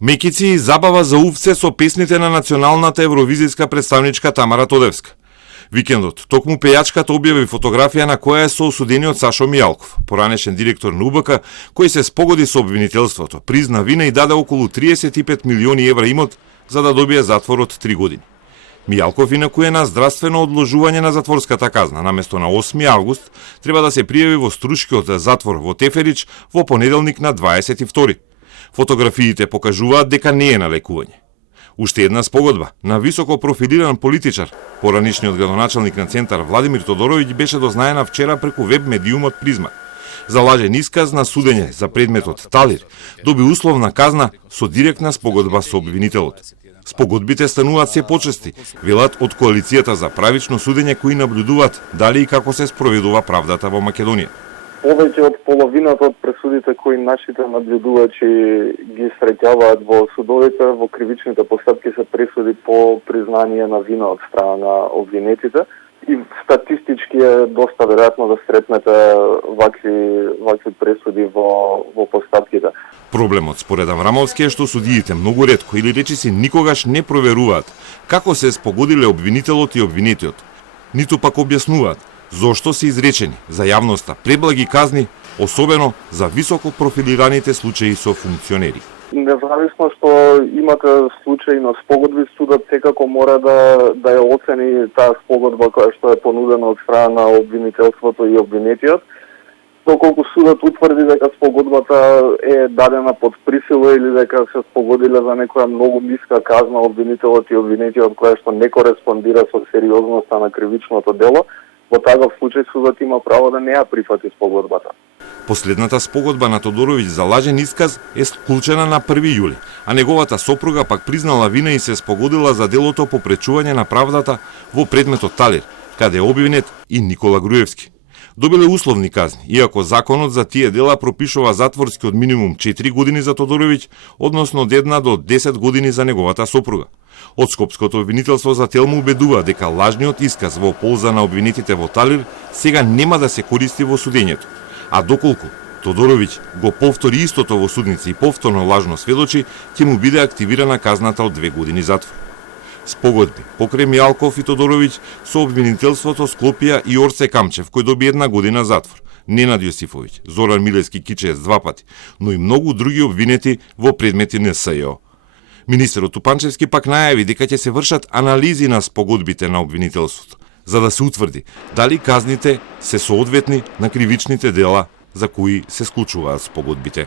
Мекици и забава за увце со песните на националната евровизијска представничка Тамара Тодевска. Викендот, токму пејачката објави фотографија на која е со осудениот Сашо Мијалков, поранешен директор на УБК, кој се спогоди со обвинителството, призна вина и даде околу 35 милиони евра имот за да добие затвор од 3 години. Мијалков инаку е на здравствено одложување на затворската казна. Наместо на 8 август треба да се пријави во Струшкиот затвор во Теферич во понеделник на 22. Фотографиите покажуваат дека не е на лекување. Уште една спогодба на високо профилиран политичар, поранишниот градоначалник на Центар Владимир Тодоровиќ беше дознаена вчера преку веб медиумот Призма. За лажен исказ на судење за предметот Талир доби условна казна со директна спогодба со обвинителот. Спогодбите стануваат се почести, велат од коалицијата за правично судење кои наблюдуваат дали и како се спроведува правдата во Македонија. Повеќе од половината од пресудите кои нашите наблюдувачи ги среќаваат во судовите, во кривичните постапки се пресуди по признание на вина од страна на обвинетите и статистички е доста веројатно да сретнете вакви пресуди во постапките. Проблемот според Аврамовски е што судиите многу ретко или речиси никогаш не проверуваат како се спогодиле обвинителот и обвинетиот, ниту пак објаснуваат зошто се изречени за јавноста преблаги казни, особено за високо профилираните случаи со функционери. Независно што имате случаи на спогодби, судот секако мора да ја оцени таа спогодба која што е понудена од страна на обвинителството и обвинетиот. Доколку судот утврди дека спогодбата е дадена под присила или дека се спогодиле за некоја многу ниска казна обвинителот и обвинетиот која што не кореспондира со сериозноста на кривичното дело, во таков случај судот има право да не ја прифати спогодбата. Последната спогодба на Тодоровиќ за лажен исказ е склучена на 1 јули, а неговата сопруга пак признала вина и се спогодила за делото по пречување на правдата во предметот Талир, каде е обвинет и Никола Груевски. Добиле условни казни, иако законот за тие дела пропишува затворски од минимум 4 години за Тодоровиќ, односно од 1 до 10 години за неговата сопруга. Од Скопското обвинителство за Телму убедува дека лажниот исказ во полза на обвинетите во Талир сега нема да се користи во судењето. А доколку Тодоровиќ го повтори истото во судници и повторно лажно сведочи, ќе му биде активирана казната од 2 години затвор. Спогодби покрај Мијалков и Тодоровиќ со обвинителството склопија и Орце Камчев, кој доби 1 година затвор, Ненад Јосифовиќ, Зоран Милевски Кичеец 2 пати, но и многу други обвинети во предмети на СЈО. Министерот Тупанчевски пак најави дека ќе се вршат анализи на спогодбите на обвинителството, за да се утврди дали казните се соодветни на кривичните дела за кои се склучуваат спогодбите.